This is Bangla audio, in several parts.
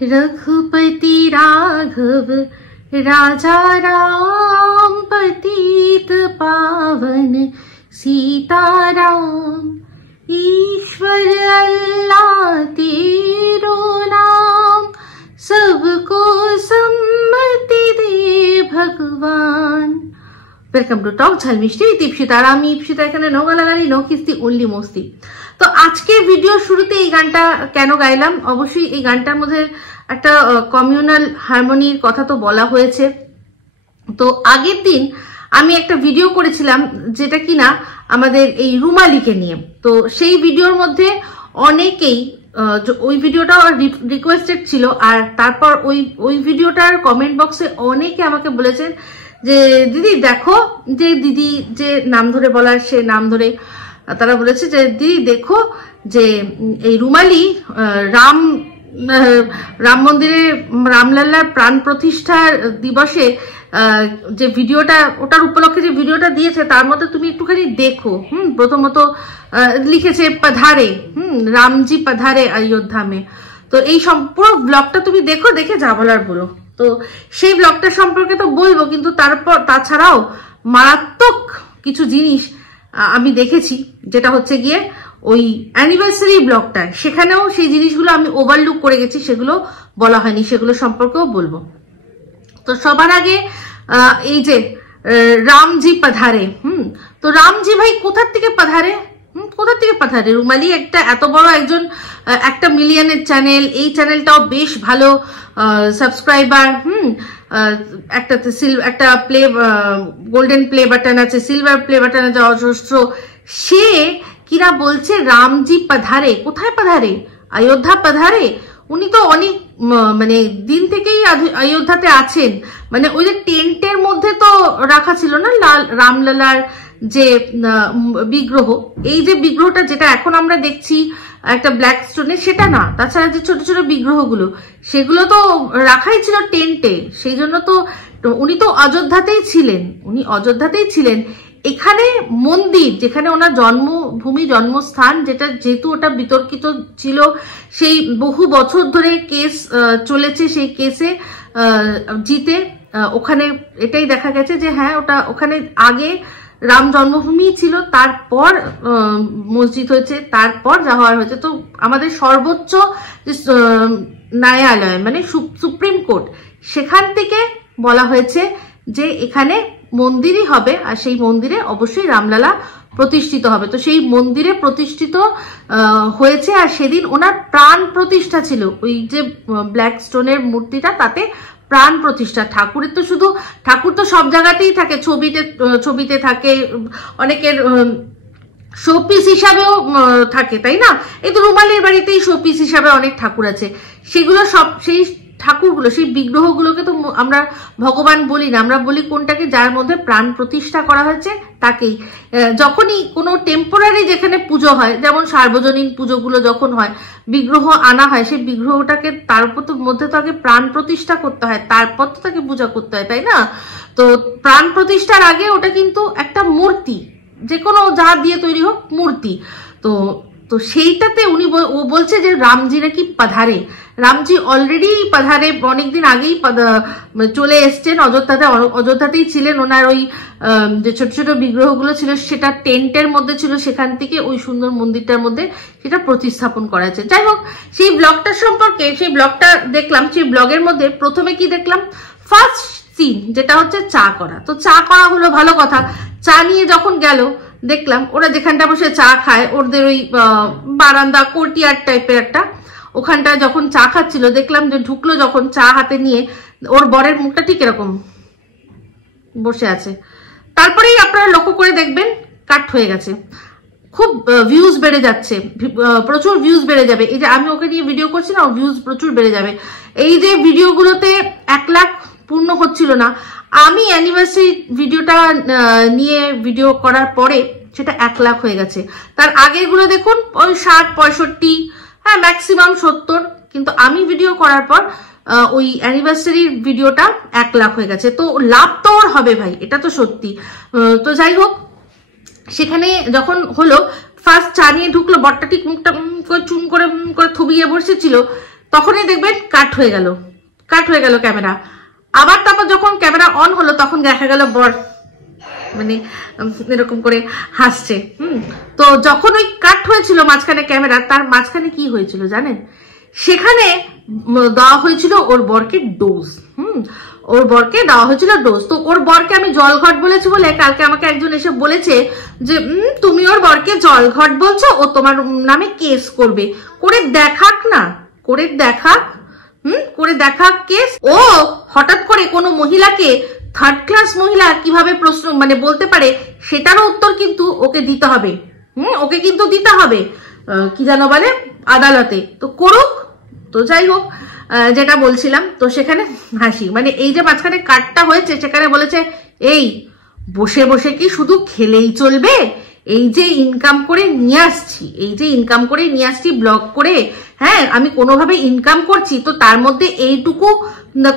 रघुपति राघव राजा राम पतित पावन सीताराम। ईश्वर अल्लाह तेरो नाम, सबको सम्मति दे भगवान। वेलकम टू टॉक ঝাল মিষ্টি উইথ ইপসিতা। আর আমি ইপসিতা, এখানে নো গালাগালি, নো কিস্তি, অনলি মস্তি। তো আজকে ভিডিও শুরুতে এই গানটা কেন গাইলাম, অবশ্যই এই গানটার মধ্যে একটা কমিউনাল হারমোনির কথা তো বলা হয়েছে। তো আগের দিন আমি একটা ভিডিও করেছিলাম যেটা কিনা আমাদের এই রুমালিকে নিয়ে। তো সেই ভিডিওর মধ্যে অনেকেই ওই ভিডিওটা রিকোয়েস্টেড ছিল, আর তারপর ওই ভিডিওটার কমেন্ট বক্সে অনেকে আমাকে বলেছেন যে দিদি দেখো, যে দিদি যে নাম ধরে বলার সে নাম ধরে তারা বলেছে যে দিদি দেখো যে এই রুমালি রাম মন্দিরে রামলাল্লার প্রাণ প্রতিষ্ঠার দিবসে যে ভিডিওটা, ওটার উপলক্ষে যে ভিডিওটা দিয়েছে তার মধ্যে তুমি একটুখানি দেখো। প্রথমত লিখেছে পধারে, রামজি পধারে অযোধ্যা মে। তো এই পুরো ব্লগটা তুমি দেখো, দেখে যা বলার বলো। তো সেই ব্লগটা সম্পর্কে তো বলবো, কিন্তু তারপর তাছাড়াও মারাত্মক কিছু জিনিস আমি দেখেছি, যেটা হচ্ছে গিয়ে ওই অ্যানিভার্সারি ব্লগটা, সেখানেও সেই জিনিসগুলো আমি ওভারলুক করে গেছি, সেগুলো বলা হয়নি, সেগুলো সম্পর্কেও বলবো। তো সবার আগে এই যে রামজি পধারে, তো রামজি ভাই কোথার থেকে পধারে, কোথা থেকে পাঠারে? রুমালি একটা এত বড় একজন, 1 মিলিয়নের চ্যানেল, এই চ্যানেলটাও বেশ ভালো সাবস্ক্রাইবার, একটা প্লে গোল্ডেন প্লে বাটন আছে, সিলভার প্লে বাটন আছে অজস্র। সে কিনা বলছে রামজি পধারে, কোথায় পধারে? অযোধ্যা পধারে। উনি তো অনেক মানে দিন থেকেই অযোধ্যাতে আছেন, মানে ওই যে টেন্টের মধ্যে তো রাখা ছিল না রামলালার যে বিগ্রহ, এই যে বিগ্রহটা যেটা এখন আমরা দেখছি একটা ব্ল্যাক স্টোনে, সেটা না, তাছাড়া যে ছোট ছোট বিগ্রহগুলো সেগুলো তো রাখাই ছিল টেন্টে। সেই জন্য তো উনি তো অযোধ্যাতেই ছিলেন, উনি অযোধ্যাতেই ছিলেন। এখানে মন্দির, যেখানে ওনার জন্মভূমি, জন্মস্থান, যেটা যেহেতু ওটা বিতর্কিত ছিল, সেই বহু বছর ধরে কেস চলেছে, সেই কেসে জিতে ওখানে এটাই দেখা গেছে যে হ্যাঁ ওটা ওখানে আগে রাম জন্মভূমি ছিল, তারপর মসজিদ হয়েছে, তারপর যা হওয়ার হয়েছে। তো আমাদের সর্বোচ্চ যে ন্যায়ালয় মানে সুপ্রিম কোর্ট, সেখান থেকে বলা হয়েছে যে এখানে মন্দিরই হবে, আর সেই মন্দিরে অবশ্যই রামলালা প্রতিষ্ঠিত হবে। তো সেই মন্দিরে প্রতিষ্ঠিত হয়েছে, আর সেদিন ওনার প্রাণ প্রতিষ্ঠা ছিল। ওই যে ব্ল্যাক স্টোনের মূর্তিটা, তাতে প্রাণ প্রতিষ্ঠা। ঠাকুরের তো শুধু, ঠাকুর তো সব জায়গাতেই থাকে, ছবিতে থাকে, অনেকের শোপিস হিসাবেও থাকে, তাই না? এই তো রুমালির বাড়িতেই শোপিস হিসাবে অনেক ঠাকুর আছে। সেগুলো সব, সেই ঠাকুরগুলো, সেই বিগ্রহগুলোকে তো আমরা ভগবান বলি না, আমরা বলি কোনটাকে? যার মধ্যে প্রাণ প্রতিষ্ঠা করা হয়েছে তাকেই। যখনই কোনো টেম্পোরারি যেখানে পুজো হয়, যেমন সার্বজনীন পুজোগুলো যখন হয়, বিগ্রহ আনা হয়, সেই বিগ্রহটাকে তার উপর তো মধ্যে তো আগে প্রাণ প্রতিষ্ঠা করতে হয়, তারপর তো তাকে পূজা করতে হয়, তাই না? তো প্রাণ প্রতিষ্ঠার আগে ওটা কিন্তু একটা মূর্তি, যে কোনো যা দিয়ে তৈরি হোক মূর্তি। তো সেইটাতে উনি বলছে যে রামজি নাকি পধারে। রামজি অলরেডি পধারে, অনেকদিন আগেই চলে এসছেন অযোধ্যাতে, অযোধ্যাতেই ছিলেন। ওনার ওই যে ছোট ছোট বিগ্রহগুলো ছিল সেটা টেন্টের মধ্যে ছিল, সেখান থেকে ওই সুন্দর মন্দিরটার মধ্যে সেটা প্রতিস্থাপন করা হয়েছে। যাই হোক, সেই ব্লগটা সম্পর্কে, সেই ব্লগটা দেখলাম, সেই ব্লগের মধ্যে প্রথমে কি দেখলাম, ফার্স্ট সিন যেটা হচ্ছে চা করা। তো চা করা হলো, ভালো কথা। চা নিয়ে যখন গেল, দেখলাম ওরা যেখানটা বসে চা খায়, ওদের ওই বারান্দা কোর্টিয়ার টাইপের একটা, ওখানটা যখন চা খাচ্ছিল, দেখলাম যে ঢুকলো যখন চা হাতে নিয়ে, ওর বরের মুখটা ঠিক এরকম বসে আছে। তারপরেই আপনারা লক্ষ্য করে দেখবেন কাট হয়ে গেছে, খুব ভিউজ বেড়ে যাচ্ছে, প্রচুর ভিউজ বেড়ে যাবে। এই যে আমি ওকে নিয়ে ভিডিও করছি না, ভিউজ প্রচুর বেড়ে যাবে। এই যে ভিডিওগুলোতে 1 লাখ পূর্ণ হচ্ছিল না, আমি অ্যানিভার্সারি ভিডিওটা নিয়ে ভিডিও করার পরে সেটা 1 লাখ হয়ে গেছে। তার আগের গুলো দেখুন ওই 60, 65, হ্যাঁ ম্যাক্সিমাম 70, কিন্তু আমি ভিডিও করার পর ওই অ্যানিভার্সারির ভিডিওটা 1 লাখ হয়ে গেছে। তো লাভ তো ওর হবে ভাই, এটা তো সত্যি। তো যাই হোক, সেখানে যখন হলো, ফার্স্ট চা নিয়ে ঢুকলো, বরটা ঠিক মুখটা চুন করে থুবিয়ে বসেছিল, তখনই দেখবেন কাট হয়ে গেল ক্যামেরা। আবার তারপর যখন ক্যামেরা অন হলো তখন দেখা গেল বর মানে এরকম করে হাসছে। তো যখন ওই কাট হয়েছিল মাঝখানে ক্যামেরা, তার মাঝখানে কি হয়েছিল জানেন? সেখানে দেওয়া হয়েছিল ওর বরকে ডোজ। ওর বরকে দেওয়া হয়েছিল ডোজ। তো ওর বরকে আমি জলঘট বলেছি বলে কালকে আমাকে একজন এসে বলেছে যে তুমি ওর বরকে জলঘট বলছো, ও তোমার নামে কেস করবে। করে দেখাক না, করে দেখাক কেস। ও হঠাৎ করে কোনো মহিলাকে থার্ড ক্লাস মহিলা কিভাবে প্রশ্ন মানে বলতে পারে সেটারও উত্তর কিন্তু ওকে দিতে হবে। ওকে কিন্তু দিতে হবে কি জানো বলে আদালতে। তো করুক। তো যাই হোক, যেটা বলছিলাম, তো সেখানে হাসি মানে এই যে মাঝখানে কাটটা হয়েছে সেখানে বলেছে এই বসে বসে কি শুধু খেলেই চলবে? এই যে ইনকাম করে নিয়ে আসছি ব্লগ করে, হ্যাঁ আমি কোনোভাবে ইনকাম করছি, তো তার মধ্যে এইটুকু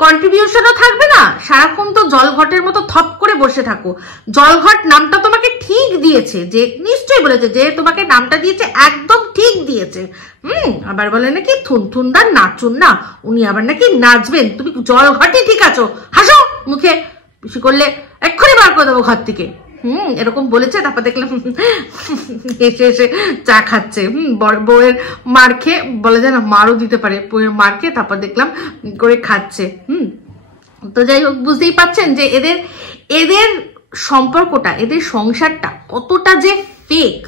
কন্ট্রিবিউশনও থাকবে না? সারাক্ষণ তো জলঘটের মতো থপ করে বসে থাকো। জলঘট নামটা তোমাকে ঠিক দিয়েছে, যে নিশ্চয়ই বলেছে যে তোমাকে নামটা দিয়েছে একদম ঠিক দিয়েছে। আবার বলে নাকি থুনথুনদার নাচুন না, উনি আবার নাকি নাচবেন। তুমি জলঘটে ঠিক আছো, হাসো মুখে, বেশি করলে এক্ষুনি বার করে দেবো ঘর থেকে। এরকম বলেছে। তারপর দেখলাম এসে চা খাচ্ছে। বউয়ের মার খেয়ে বলে যায় না, মারও দিতে পারে, বউয়ের মার খেয়ে তারপর দেখলাম করে খাচ্ছে। তো যাই হোক, বুঝতেই পাচ্ছেন যে এদের সম্পর্কটা, এদের সংসারটা কতটা যে ফেক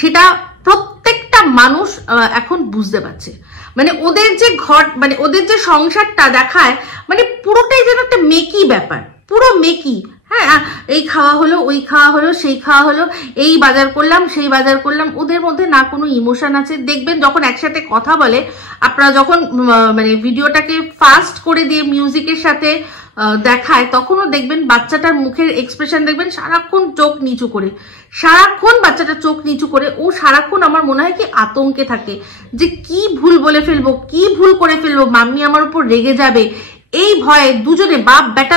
সেটা প্রত্যেকটা মানুষ এখন বুঝতে পারছে। মানে ওদের যে ঘর, মানে ওদের যে সংসারটা দেখায়, মানে পুরোটাই যেন একটা মেকি ব্যাপার, পুরো মেকি। হ্যাঁ, এই খাওয়া হলো, ওই খাওয়া হলো, সেই খাওয়া হলো, এই বাজার করলাম, সেই বাজার করলাম। ওদের মধ্যে না কোনো ইমোশন আছে। দেখবেন যখন একসাথে কথা বলে, আপনারা যখন মানে ভিডিওটাকে ফাস্ট করে দিয়ে মিউজিকের সাথে দেখায়, তখনও দেখবেন বাচ্চাটার মুখের এক্সপ্রেশন দেখবেন সারাক্ষণ চোখ নিচু করে, সারাক্ষণ বাচ্চাটা চোখ নিচু করে। ও সারাক্ষণ আমার মনে হয় কি আতঙ্কে থাকে যে কি ভুল বলে ফেলবো, কি ভুল করে ফেলবো, মাম্মি আমার উপর রেগে যাবে, এই ভয়ে দুজনে বাপ বেটা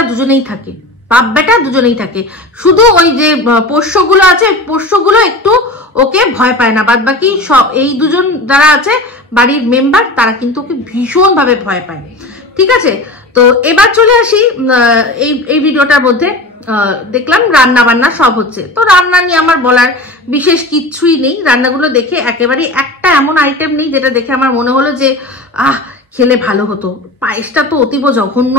দুজনেই থাকে। শুধু ওই যে পোষ্যগুলো আছে, পোষ্যগুলো একটু ওকে ভয় পায় না, বাদ বাকি সব এই দুজন যারা আছে বাড়ির মেম্বার তারা কিন্তু ওকে ভীষণ ভাবে ভয় পায়। ঠিক আছে, তো এবার চলে আসি এই ভিডিওটার মধ্যে। দেখলাম রান্না বান্না সব হচ্ছে। তো রান্না নিয়ে আমার বলার বিশেষ কিচ্ছুই নেই। রান্নাগুলো দেখে একেবারে একটা এমন আইটেম নেই যেটা দেখে আমার মনে হলো যে খেলে ভালো হতো। পায়েসটা তো অতীব জঘন্য,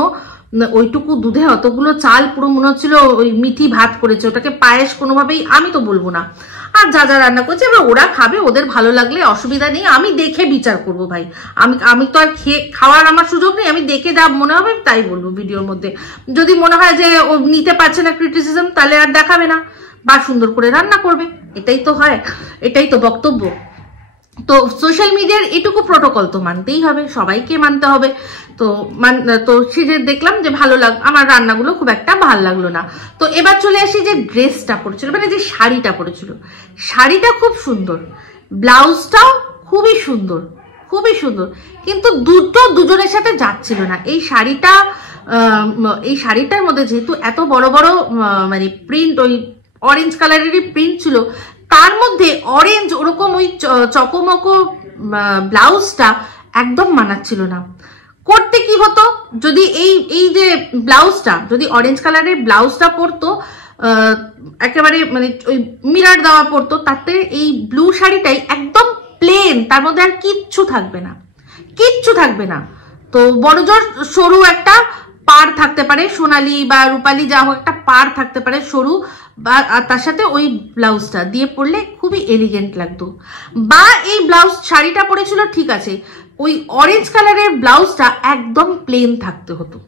ওইটুকু দুধে অতগুলো চাল, পুরো মনে হচ্ছিল ওই মিঠি ভাত করেছে, ওটাকে পায়েস কোনোভাবেই আমি তো বলবো না। আর যা যা রান্না করছে এবার ওরা খাবে, ওদের ভালো লাগলে অসুবিধা নেই, আমি দেখে বিচার করব ভাই। আমি তো আর খাওয়ার আমার সুযোগ নেই, আমি দেখে যা মনে হবে তাই বলবো ভিডিওর মধ্যে। যদি মনে হয় যে ও নিতে পারছে না ক্রিটিসিজম, তাহলে আর দেখাবে না বা সুন্দর করে রান্না করবে। এটাই তো হয়, এটাই তো বক্তব্য। তো সোশ্যাল মিডিয়ার এটুকু প্রোটোকল তো মানতেই হবে, সবাইকে মানতে হবে। তো সেটা দেখলাম যে ভালো আমার রান্নাগুলো খুব একটা ভালো লাগলো না। তো এবার চলে আসি যে ড্রেসটা পরেছিল, মানে যে শাড়িটা পরেছিল, শাড়িটা খুব সুন্দর, ব্লাউজটাও খুবই সুন্দর, কিন্তু দুজনের সাথে যাচ্ছিল না। এই শাড়িটার মধ্যে যেহেতু এত বড় বড় মানে প্রিন্ট, ওই অরেঞ্জ কালারেরই প্রিন্ট ছিল, তার মধ্যে অরেঞ্জ ওরকম ওই চকমকো ব্লাউজটা একদম মানাচ্ছিল না। করতে কি হতো, যদি এই যে ব্লাউজটা, যদি অরেঞ্জ কালারের ব্লাউজটা পরতো, একেবারে মানে ওই মিরার দেওয়া পরতো, তাতে এই ব্লু শাড়িটাই একদম প্লেন, তার মধ্যে আর কিচ্ছু থাকবে না। তো বড়জোর সরু একটা পার থাকতে পারে, সোনালি বা রূপালি যা হোক একটা পার থাকতে পারে সরু, বা তার সাথে ওই ব্লাউজটা দিয়ে পরলে খুবই এলিগেন্ট লাগতো। বা এই ব্লাউজ শাড়িটা পরেছিল ঠিক আছে, ওই অরেঞ্জ কালারের ব্লাউজটা একদম প্লেন থাকতে হতো,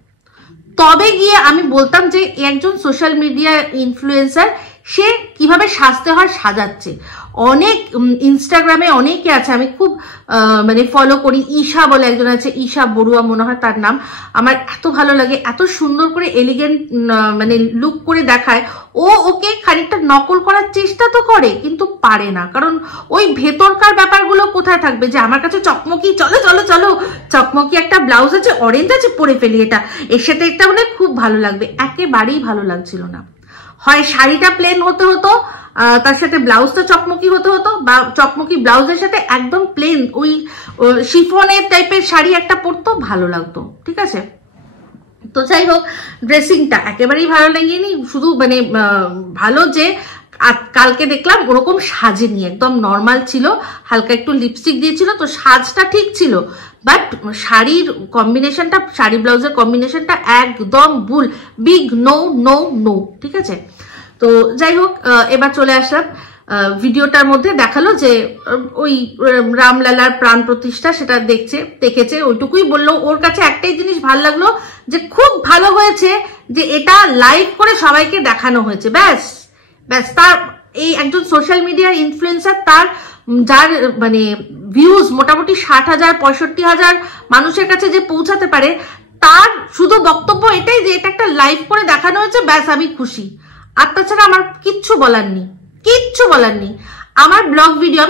তবে গিয়ে আমি বলতাম যে একজন সোশ্যাল মিডিয়া ইনফ্লুয়েন্সার, সে কিভাবে সাজতে হয় সাজাচ্ছে। অনেক ইনস্টাগ্রামে অনেকে আছে, আমি খুব মানে ফলো করি, ঈশা বলে একজন আছে, ঈশা বড়ুয়া মনে হয় তার নাম। আমার এত ভালো লাগে, এত সুন্দর করে এলিগেন্ট মানে লুক করে দেখায়। ওকে খানিকটা নকল করার চেষ্টা তো করে, কিন্তু পারে না, কারণ ওই ভেতরকার ব্যাপারগুলো কোথায় থাকবে। যে আমার কাছে চকমকি, চলো চকমকি একটা ব্লাউজ আছে, অরেঞ্জ আছে, পরে ফেলি এটা, এর সাথে একটা মানে খুব ভালো লাগবে, একেবারেই ভালো লাগছিল না। হয় শাড়িটা প্লেন হতে হতো, তার সাথে ব্লাউজটা চকমকি হতে হতো, বা চকমকি ব্লাউজের সাথে একদম প্লেন ওই শিফনের টাইপের শাড়ি একটা পরতো, ভালো লাগতো। ঠিক আছে, তো যাই হোক, ড্রেসিংটা একেবারেই ভালো লাগেনি। শুধু মানে ভালো যে কালকে দেখলাম ওরকম সাজেনি, একদম নর্মাল ছিল, হালকা একটু লিপস্টিক দিয়েছিল, তো সাজটা ঠিক ছিল, বাট শাড়ির কম্বিনেশনটা, শাড়ি ব্লাউজের কম্বিনেশনটা একদম ভুল, বিগ নো নো নো। ঠিক আছে, তো যাই হোক, এবার চলে আসলাম ভিডিওটার মধ্যে। দেখালো যে ওই রামলালার প্রাণ প্রতিষ্ঠা, সেটা দেখেছে, ওইটুকুই বললো। ওর কাছে একটাই জিনিস ভালো লাগলো, যে খুব ভালো হয়েছে যে এটা লাইভ করে সবাইকে দেখানো হয়েছে, ব্যাস। তার এই একজন সোশ্যাল মিডিয়া ইনফ্লুয়েন্সার, তার যার মানে ভিউজ মোটামুটি 60,000 65,000 মানুষের কাছে যে পৌঁছাতে পারে, তার শুধু বক্তব্য এটাই যে এটা একটা লাইভ করে দেখানো হয়েছে, ব্যাস আমি খুশি। আর তাছাড়া আমার কিচ্ছু বলার নেই। আমার ব্লগ ভিডিও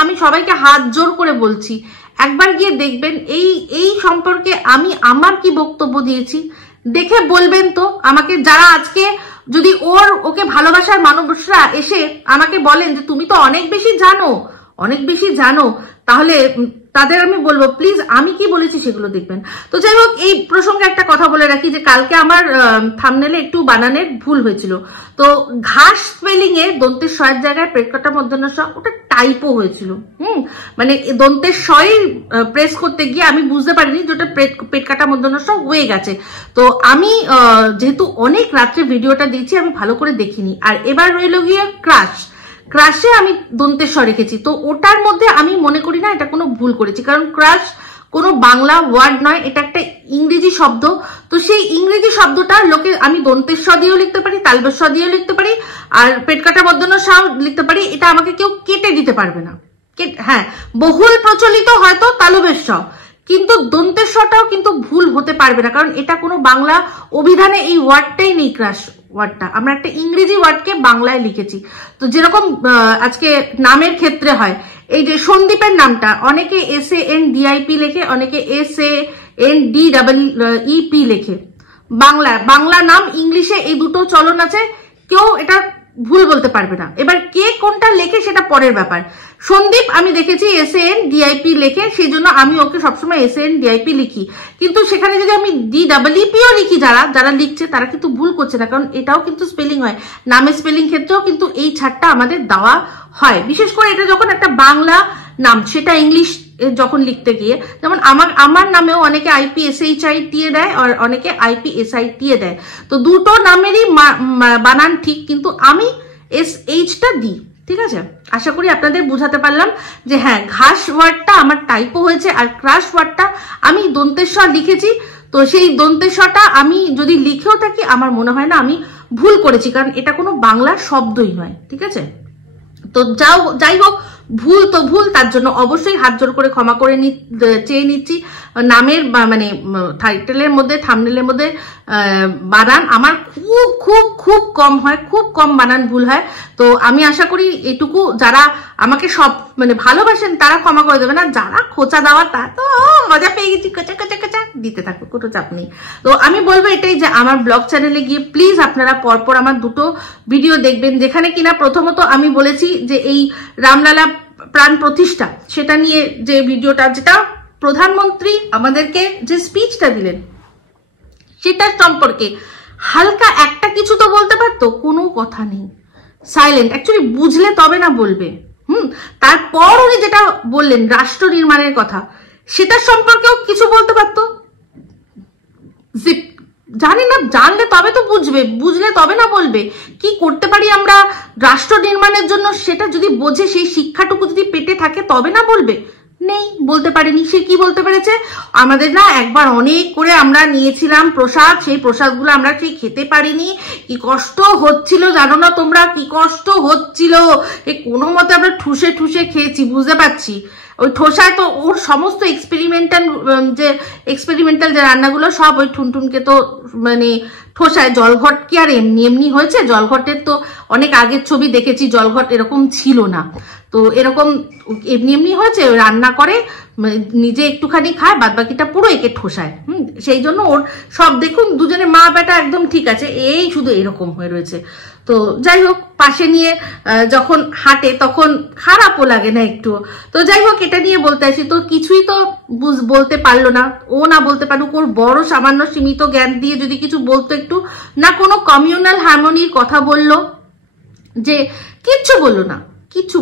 আমি সবাইকে হাত জোর করে বলছি, একবার গিয়ে দেখবেন এই সম্পর্কে আমি আমার কি বক্তব্য দিয়েছি, দেখে বলবেন তো আমাকে। যারা আজকে যদি ওকে ভালোবাসার মানুষরা এসে আমাকে বলেন যে তুমি তো অনেক বেশি জানো, তাহলে তাদের আমি বলবো প্লিজ আমি কি বলেছি সেগুলো দেখবেন। তো যাই হোক, এই প্রসঙ্গে একটা কথা বলে রাখি, যে কালকে আমার থাম্বনেলে একটু বানানের ভুল হয়েছিল। তো ঘাস স্পেলিং এ দন্তের শয়ের জায়গায় পেটকাটা মধ্যাহ্ন স, ওটা টাইপও হয়েছিল। মানে দন্তের শয় প্রেস করতে গিয়ে আমি বুঝতে পারিনি যে ওটা পেটকাটা মধ্যাহ্ন স হয়ে গেছে। তো আমি যেহেতু অনেক রাত্রে ভিডিওটা দিয়েছি, আমি ভালো করে দেখিনি। আর এবার রইল গিয়ে ক্রাশে আমি দন্তের স রেখেছি, তো ওটার মধ্যে আমি মনে করি না এটা কোনো ভুল করেছি, কারণ ক্রাশ কোনো বাংলা ওয়ার্ড নয়, এটা একটা ইংরেজি শব্দ। তো সেই ইংরেজি শব্দটা লোকে আমি দন্তের স দিয়েও লিখতে পারি, তালবের স দিয়েও লিখতে পারি, আর পেটকাটা মধ্যাহ্ন স লিখতে পারি, এটা আমাকে কেউ কেটে দিতে পারবে না। হ্যাঁ, বহুল প্রচলিত হয়তো তালবের স, কিন্তু দন্তের সটাও কিন্তু ভুল হতে পারবে না, কারণ এটা কোনো বাংলা অভিধানে এই ওয়ার্ডটাই নেই। ক্রাশ ওয়ার্ডটা আমরা একটা ইংরেজি ওয়ার্ডকে বাংলায় লিখেছি। তো যেরকম আজকে নামের ক্ষেত্রে হয়, এই যে সন্দীপের নামটা অনেকে SANDIP লেখে, অনেকে SANDEEP লেখে। বাংলা নাম ইংলিশে এই দুটো চলন আছে, কেউ এটা ভুল বলতে পারবে না। এবার কে কোনটা লেখে সেটা পরের ব্যাপার। সন্দীপ আমি দেখেছি SANDIP লেখে, সেই জন্য আমি ওকে সবসময় SANDIP লিখি, কিন্তু সেখানে যদি আমি DEEPও লিখি, যারা লিখছে তারা কিন্তু ভুল করছে না, কারণ এটাও কিন্তু স্পেলিং হয়। নামের স্পেলিং ক্ষেত্রেও কিন্তু এই ছাড়টা আমাদের দেওয়া হয়, বিশেষ করে এটা যখন একটা বাংলা নাম, সেটা ইংলিশ যখন লিখতে গিয়ে, যেমন আমার নামেও অনেকে IPSHIT দেয়, আর অনেকে IPSIT দেয়। তো দুটো নামেরই বানান ঠিক, কিন্তু আমি SHটা দিই। ঠিক আছে, আশা করি আপনাদের বুঝাতে পারলাম যে হ্যাঁ, ঘাস ওয়ার্ডটা আমার টাইপও হয়েছে, আর ক্রাশ ওয়ার্ডটা আমি দন্তের স লিখেছি। তো সেই দন্তের সটা আমি যদি লিখেও থাকি, আমার মনে হয় না আমি ভুল করেছি, কারণ এটা কোনো বাংলা শব্দই নয়। ঠিক আছে, তো যাই হোক, ভুল তো ভুল, তার জন্য অবশ্যই হাত জোর করে ক্ষমা করে চেয়ে নিচ্ছি। নামের মানে টাইটেলের মধ্যে, থাম্বনেলের মধ্যে বানান আমার খুব খুব খুব কম হয়, খুব কম বানান ভুল হয়। তো আমি আশা করি এটুকু যারা আমাকে সব মানে ভালোবাসেন তারা ক্ষমা করে দেবে না, যারা খোঁচা দেওয়া তা তো মজা পেয়ে গেছি, কোচা দিতে থাকবে, কোনো চাপ নেই। তো আমি বলবো এটাই যে আমার ব্লগ চ্যানেলে গিয়ে প্লিজ আপনারা পরপর আমার দুটো ভিডিও দেখবেন, যেখানে কিনা প্রথমত আমি বলেছি যে এই রামলালা প্রাণ প্রতিষ্ঠা, সেটা নিয়ে যে ভিডিওটা, যেটা প্রধানমন্ত্রী আমাদেরকে যে স্পিচটা দিলেন সেটার সম্পর্কে হালকা একটা কিছু তো বলতে পারতো, কোনো কথা নেই, সাইলেন্ট। অ্যাকচুয়ালি বুঝলে তবে না বলবে। তারপর উনি যেটা বললেন রাষ্ট্র নির্মাণের কথা, সেটার সম্পর্কেও কিছু বলতে পারতো। জানি না, জানলে তবে তো বুঝলে তবে না বলবে। কি করতে পারি আমরা রাষ্ট্র নির্মাণের জন্য, সেটা যদি বোঝে, সেই শিক্ষাটুকু যদি পেটে থাকে, তবে না বলবে। নেই, বলতে পারেনি। সে কি বলতে পেরেছে, আমাদের না একবার অনেক করে আমরা নিয়েছিলাম প্রসাদ, সেই প্রসাদগুলো আমরা সেই খেতে পারিনি, কি কষ্ট হচ্ছিল জানো না তোমরা, কি কষ্ট হচ্ছিল, এই কোনো মতে আমরা ঠুসে খেয়েছি, বুঝতে পারছি। ওই ঠোসায় তো ওর সমস্ত এক্সপেরিমেন্টাল যে রান্নাগুলো সব ওই ঠুনঠুনকে তো মানে ঠোসায়। জলঘট কি আর এমনি হয়েছে? জলঘটের তো অনেক আগের ছবি দেখেছি, জলঘট এরকম ছিল না। তো এরকম এমনি হয়েছে, রান্না করে নিজে একটুখানি খায়, বাদ বাকিটা পুরো একে ঠোসায়। সেই জন্য ওর সব দেখুন দুজনে মা বেটা একদম ঠিক আছে, এই শুধু এরকম হয়ে রয়েছে। তো যাই হোক, পাশে নিয়ে যখন হাঁটে তখন খারাপও লাগে না একটু। তো যাই হোক, এটা নিয়ে বলতে আসি, তো কিছুই তো বলতে পারলো না, ও না বলতে পারুক, ওর বড় সামান্য সীমিত জ্ঞান দিয়ে যদি কিছু বলতো একটু, না কোনো কমিউনাল হারমোনির কথা বললো, যে কিচ্ছু বললো না, কিচ্ছু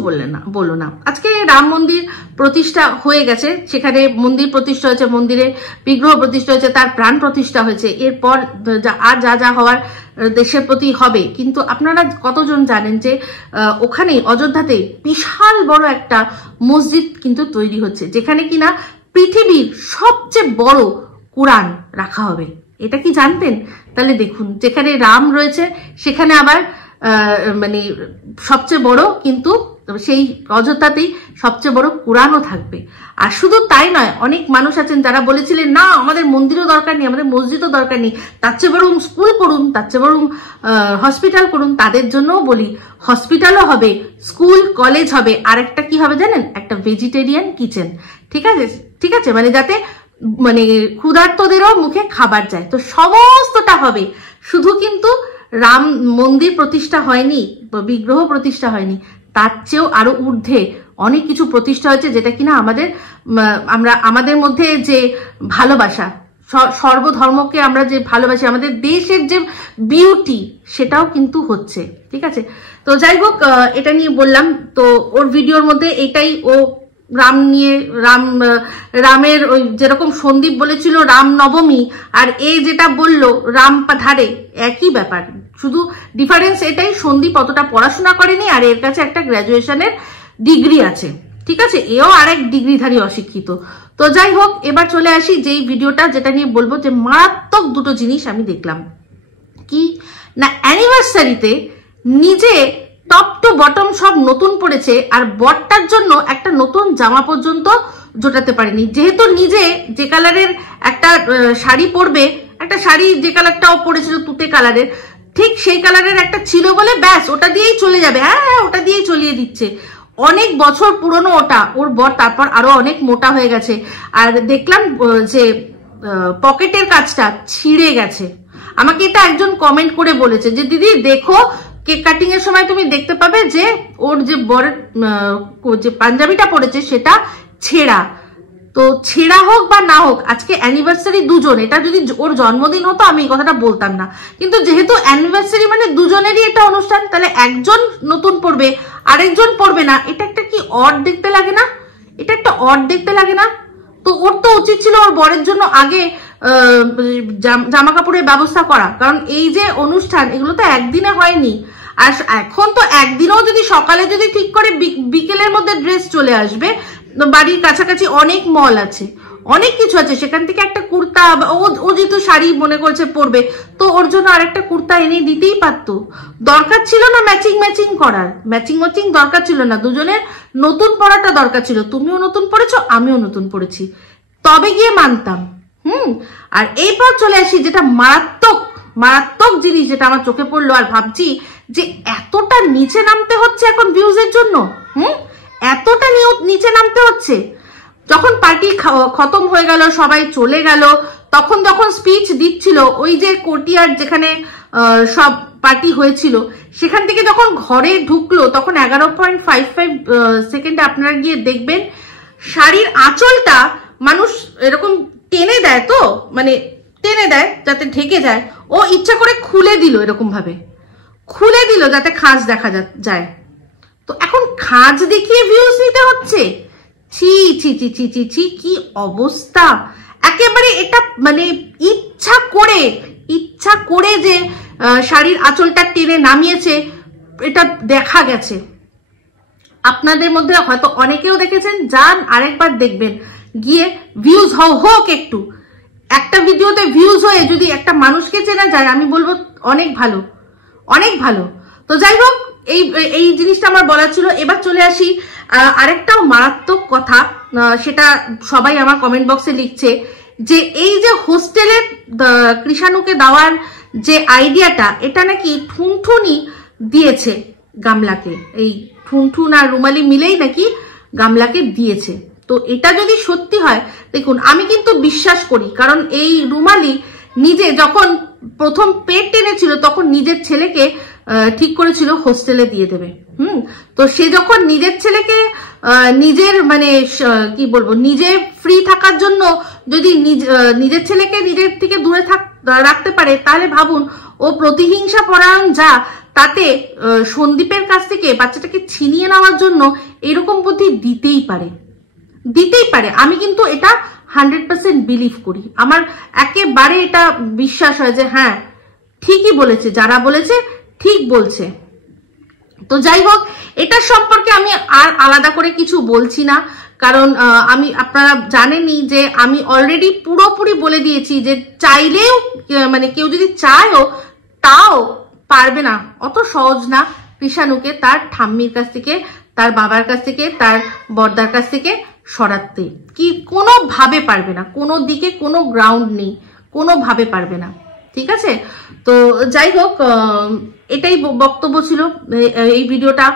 বললো না। আজকে রাম মন্দির প্রতিষ্ঠা হয়ে গেছে, সেখানে মন্দির প্রতিষ্ঠা হয়েছে, মন্দিরে বিগ্রহ প্রতিষ্ঠা হয়েছে, তার প্রাণ প্রতিষ্ঠা হয়েছে। এরপর আর যা হওয়ার দেশের প্রতি হবে। কিন্তু আপনারা কতজন জানেন যে ওখানে অযোধ্যাতে বিশাল বড় একটা মসজিদ কিন্তু তৈরি হচ্ছে, যেখানে কিনা পৃথিবীর সবচেয়ে বড় কোরআন রাখা হবে। এটা কি জানতেন? তাহলে দেখুন, যেখানে রাম রয়েছে সেখানে আবার মানে সবচেয়ে বড়, কিন্তু সেই অযোধ্যাতেই সবচেয়ে বড় কোরআনও থাকবে। আর শুধু তাই নয়, অনেক মানুষ আছেন যারা বলেছিলেন না আমাদের মন্দিরও দরকার নেই, আমাদের মসজিদও দরকার নেই, তার চেয়ে বরং স্কুল করুন, তার চেয়ে বরং হসপিটাল করুন। তাদের জন্যও বলি, হসপিটালও হবে, স্কুল কলেজ হবে, আর একটা কি হবে জানেন? একটা ভেজিটেরিয়ান কিচেন। ঠিক আছে, মানে যাতে মানে ক্ষুধার্তদেরও মুখে খাবার যায়। তো সমস্তটা হবে, শুধু কিন্তু রাম মন্দির প্রতিষ্ঠা হয়নি, বিগ্রহ প্রতিষ্ঠা হয়নি, তার চেয়েও আরো ঊর্ধ্বে অনেক কিছু প্রতিষ্ঠা হয়েছে, যেটা কিনা আমাদের মধ্যে যে ভালোবাসা, সর্বধর্মকে আমরা যে ভালোবাসি, আমাদের দেশের যে বিউটি, সেটাও কিন্তু হচ্ছে। ঠিক আছে, তো যাই হোক, এটা নিয়ে বললাম। তো ওর ভিডিওর মধ্যে এটাই, ও রাম নিয়ে রামের ওই যেরকম সন্দীপ বলেছিল রাম নবমী, আর এই যেটা বললো রাম পাধারে, একই ব্যাপার, শুধু ডিফারেন্স এটাই, সন্দীপ অতটা পড়াশোনা করেনি আর এর কাছে একটা গ্র্যাজুয়েশনের ডিগ্রি আছে। ঠিক আছে, এও আরেক ডিগ্রিধারী অশিক্ষিত। তো যাই হোক, এবার চলে আসি যেই ভিডিওটা, যেটা নিয়ে বলবো যে মারাত্মক দুটো জিনিস আমি দেখলাম। কি না, অ্যানিভার্সারিতে নিজে টপ টু বটম সব নতুন পড়েছে, আর বরটার জন্য একটা নতুন জামা পর্যন্ত জোটাতে পারেনি। যেহেতু নিজে যে কালারের একটা শাড়ি পরবে, একটা শাড়ি যে কালারটাও পরেছিল তুতে কালারের, ঠিক সেই কালারের একটা ছিল বলে ব্যাস ওটা দিয়েই চলে যাবে। হ্যাঁ, ওটা দিয়েই চলিয়ে দিচ্ছে। অনেক বছর পুরনো ওটা, ওর বর তারপর আরো অনেক মোটা হয়ে গেছে। আর দেখলাম যে পকেটের কাজটা ছিঁড়ে গেছে। আমাকে এটা একজন কমেন্ট করে বলেছে যে দিদি দেখো, কেক কাটিং এর সময় তুমি দেখতে পাবে যে ওর যে বরের যে পাঞ্জাবিটা পরেছে সেটা ছেঁড়া। তো ছেঁড়া হোক বা না হোক, আজকে অ্যানিভার্সারি দুজন, এটা যদি ওর জন্মদিন হতো আমি এই কথাটা বলতাম না, কিন্তু যেহেতু অ্যানিভার্সারি মানে দুজনেরই এটা অনুষ্ঠান, তাহলে একজন নতুন পড়বে আরেকজন পড়বে না, এটা একটা কি অড দেখতে লাগে না? এটা একটা অড দেখতে লাগে না? তো ওর তো উচিত ছিল ওর বরের জন্য আগে জামা কাপড়ের ব্যবস্থা করা, কারণ এই যে অনুষ্ঠান এগুলো তো একদিনে হয়নি। আর এখন তো একদিনও যদি সকালে যদি ঠিক করে বিকেলের মধ্যে ড্রেস চলে আসবে, বাড়ির কাছাকাছি অনেক মল আছে, অনেক কিছু আছে, সেখান থেকে একটা কুর্তা, ও যেহেতু শাড়ি মনে করছে পরবে, তো ওর জন্য আরেকটা কুর্তা এনে দিতেই পারতো। দরকার ছিল না ম্যাচিং করার, ম্যাচিং দরকার ছিল না, দুজনের নতুন পড়াটা দরকার ছিল। তুমিও নতুন পড়েছো, আমিও নতুন পড়েছি, তবে গিয়ে মানতাম। আর এরপর চলে আসি যেটা মারাত্মক জিনিস, যেটা আমার চোখে পড়লো, আর ভাবছি যে এতটা নিচে নামতে হচ্ছে এখন ভিউজের জন্য। এতটা নিচে নামতে হচ্ছে। যখন পার্টি খতম হয়ে গেল, সবাই চলে গেল, তখন যখন স্পিচ দিচ্ছিল, ওই যে কোর্টিয়ার্ড যেখানে সব পার্টি হয়েছিল, সেখান থেকে যখন ঘরে ঢুকলো, তখন 11.55 সেকেন্ডে আপনারা গিয়ে দেখবেন শাড়ির আঁচলটা মানুষ এরকম টেনে দেয়, তো মানে টেনে দেয় যাতে ঢেকে যায়, ও ইচ্ছা করে খুলে দিল, এরকম ভাবে খুলে দিল যাতে খাঁজ দেখা যায়। তো এখন খাঁজ দেখিয়ে ভিউজ নিতে হচ্ছে। ছি ছি ছি ছি ছি ছি, কি অবস্থা একেবারে! এটা মানে ইচ্ছা করে যে শাড়ির আঁচলটা টেনে নামিয়েছে, এটা দেখা গেছে। আপনাদের মধ্যে হয়তো অনেকেও দেখেছেন, যান আরেকবার দেখবেন, গিয়ে ভিউজ হোক একটু। একটা ভিডিওতে ভিউজ হয়ে যদি একটা মানুষকে চেনা যায়, আমি বলবো অনেক ভালো, অনেক ভালো। তো যাই হোক, এই জিনিসটা আমার বলার ছিল। এবার চলে আসি আরেকটাও মারাত্মক কথা, সেটা সবাই আমার কমেন্ট বক্সে লিখছে, যে এই যে হোস্টেলের কৃষাণুকে দেওয়ার যে আইডিয়াটা, এটা নাকি ঠুনঠুনি দিয়েছে গামলাকে। এই ঠুনঠুন আর রুমালি মিলেই নাকি গামলাকে দিয়েছে। তো এটা যদি সত্যি হয়, দেখুন আমি কিন্তু বিশ্বাস করি, কারণ এই রুমালি নিজে যখন প্রথম পেট টেনেছিল তখন নিজের ছেলেকে ঠিক করেছিল হোস্টেলে দিয়ে দেবে। তো সে যখন নিজের ছেলেকে নিজের মানে কি বলবো, নিজে ফ্রি থাকার জন্য যদি নিজের ছেলেকে নিজের থেকে দূরে রাখতে পারে, তাহলে ভাবুন ও প্রতিহিংসা পরায়ণ যা, তাতে সন্দীপের কাছ থেকে বাচ্চাটাকে ছিনিয়ে নেওয়ার জন্য এরকম বুদ্ধি দিতেই পারে। আমি কিন্তু এটা 100% বিলিভ করি, আমার একেবারে এটা বিশ্বাস হয় যে হ্যাঁ ঠিকই বলেছে, যারা বলেছে ঠিক বলছে। তো যাই হোক, এটার সম্পর্কে আমি আর আলাদা করে কিছু বলছি না, কারণ আমি আপনারা জানেনই যে আমি অলরেডি পুরোপুরি বলে দিয়েছি যে চাইলেও মানে কেউ যদি চায়ও তাও পারবে না, অত সহজ না কৃষাণুকে তার ঠাম্মির কাছ থেকে, তার বাবার কাছ থেকে, তার বড়দার কাছ থেকে সরাতে। কি কোনোভাবে পারবে না, কোনো দিকে কোনো গ্রাউন্ড নেই, কোনোভাবে পারবে না। ঠিক আছে, তো যাই হোক, এটাই বক্তব্য ছিল। এই ভিডিওটা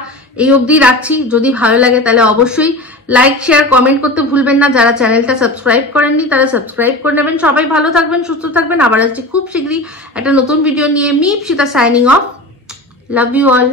এই অবধি রাখছি। যদি ভালো লাগে তাহলে অবশ্যই লাইক, শেয়ার, কমেন্ট করতে ভুলবেন না। যারা চ্যানেলটা সাবস্ক্রাইব করেননি তারা সাবস্ক্রাইব করে নেবেন। সবাই ভালো থাকবেন, সুস্থ থাকবেন। আবার আসছি খুব শীঘ্রই একটা নতুন ভিডিও নিয়ে। Me Ipsita signing off. Love you all.